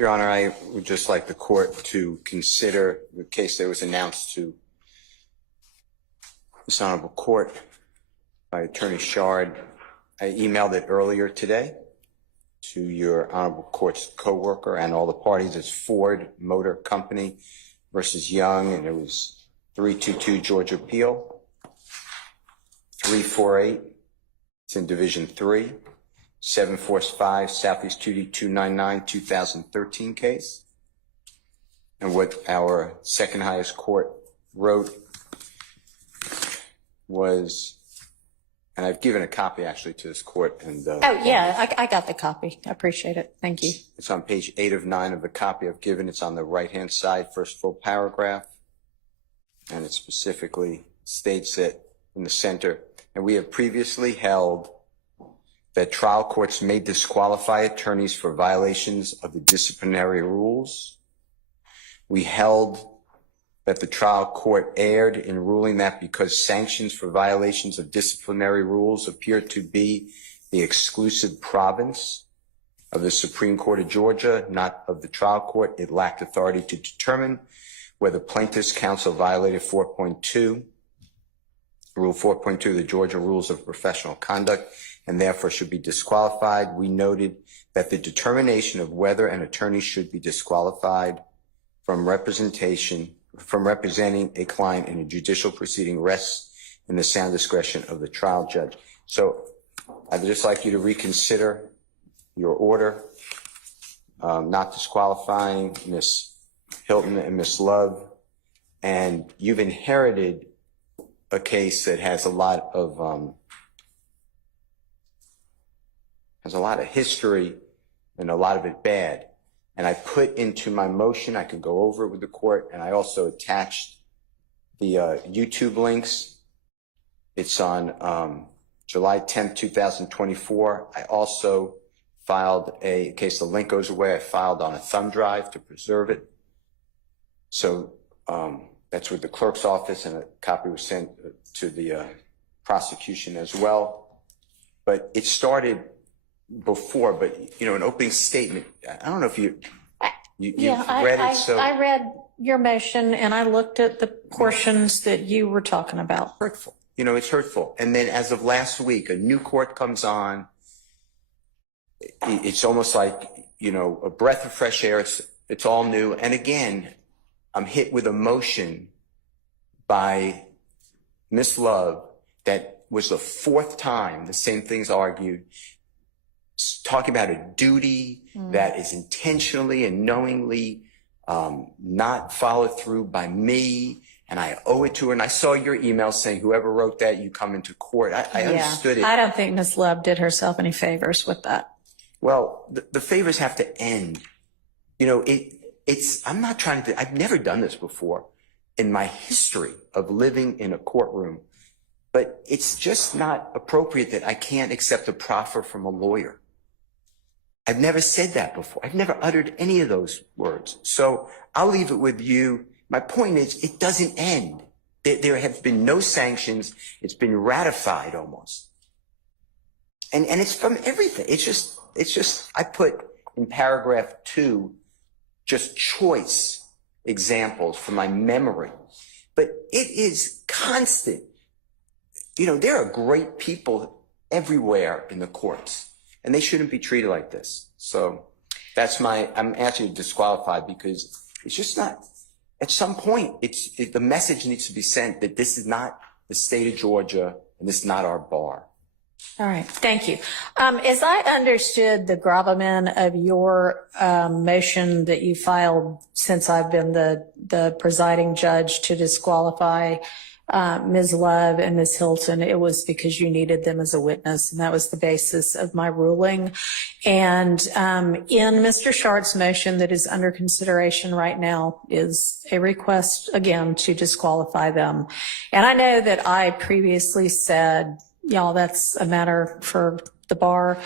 Your Honor, I would just like the court to consider the case that was announced to this honorable court by Attorney Shard. I emailed it earlier today to your honorable court's co-worker and all the parties. It's Ford Motor Company versus Young, and it was 322 Georgia Appeal, 348. It's in Division 3. 745 Southeast 2D299 2013 case. And what our second highest court wrote was, and I've given a copy actually to this court. And oh yeah, I got the copy. I appreciate it. Thank you. It's on page 8 of 9 of the copy I've given. It's on the right-hand side, first full paragraph. And it specifically states it in the center. And we have previously held that trial courts may disqualify attorneys for violations of the disciplinary rules. We held that the trial court erred in ruling that because sanctions for violations of disciplinary rules appear to be the exclusive province of the Supreme Court of Georgia, not of the trial court, it lacked authority to determine whether plaintiff's counsel violated 4.2, Rule 4.2 of the Georgia Rules of Professional Conduct, and therefore should be disqualified. We noted that the determination of whether an attorney should be disqualified from representing a client in a judicial proceeding rests in the sound discretion of the trial judge. So I'd just like you to reconsider your order, not disqualifying Ms. Hilton and Ms. Love. And you've inherited a case that has a lot of history, and a lot of it bad. And I put into my motion, I can go over it with the court, and I also attached the YouTube links. It's on July 10th, 2024. I also filed in case the link goes away, I filed on a thumb drive to preserve it. So that's with the clerk's office, and a copy was sent to the prosecution as well. But it started before, but an opening statement. I don't know if you read it. So I read your motion and I looked at the portions that you were talking about. Hurtful. It's hurtful. And then as of last week, a new court comes on. It's almost like, a breath of fresh air. It's all new. And again, I'm hit with a motion by Ms. Love that was the fourth time the same thing's argued, talking about a duty that is intentionally and knowingly not followed through by me, and I owe it to her. And I saw your email saying, whoever wrote that, you come into court. I understood it. I don't think Ms. Love did herself any favors with that. Well, the favors have to end. I'm not trying to, I've never done this before in my history of living in a courtroom, but it's just not appropriate that I can't accept a proffer from a lawyer. I've never said that before. I've never uttered any of those words. So I'll leave it with you. My point is, it doesn't end. There have been no sanctions. It's been ratified almost. And it's from everything. It's just, I put in paragraph 2, just choice examples from my memory. But it is constant. There are great people everywhere in the courts, and they shouldn't be treated like this. So I'm asking you to disqualify, because it's just not, at some point, the message needs to be sent that this is not the state of Georgia and this is not our bar. All right. Thank you. As I understood the gravamen of your motion that you filed since I've been the presiding judge to disqualify Ms. Love and Ms. Hilton, it was because you needed them as a witness, and that was the basis of my ruling. And in Mr. Shard's motion that is under consideration right now is a request, again, to disqualify them. And I know that I previously said, y'all, that's a matter for the bar.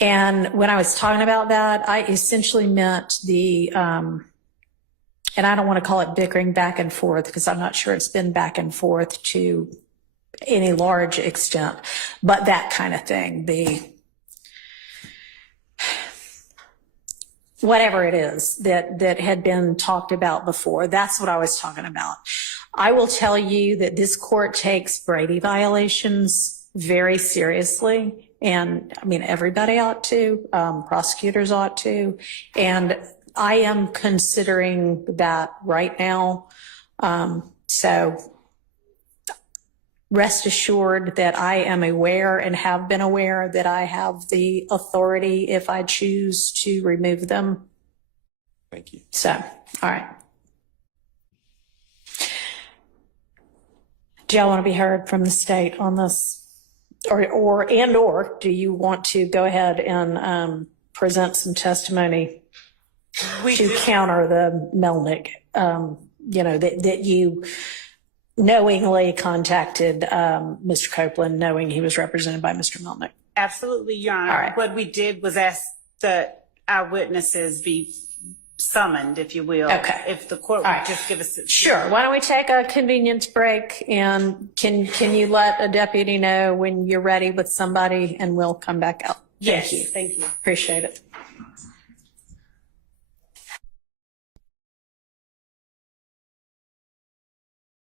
And when I was talking about that, I essentially meant the and I don't want to call it bickering back and forth, because I'm not sure it's been back and forth to any large extent, but that kind of thing. whatever it is that had been talked about before. That's what I was talking about. I will tell you that this court takes Brady violations very seriously. And I mean, everybody ought to, prosecutors ought to. And I am considering that right now. So rest assured that I am aware and have been aware that I have the authority if I choose to remove them. Thank you. So, all right. Do y'all want to be heard from the state on this? Or do you want to go ahead and present some testimony to counter the Melnick, that you knowingly contacted Mr. Copeland, knowing he was represented by Mr. Melnick? Absolutely, Your Honor. All right. What we did was ask that our witnesses be summoned, if you will. Okay. If the court would just give us Sure. Why don't we take a convenience break, and can you let a deputy know when you're ready with somebody, and we'll come back out. Yes, Thank you. thank you. Appreciate it.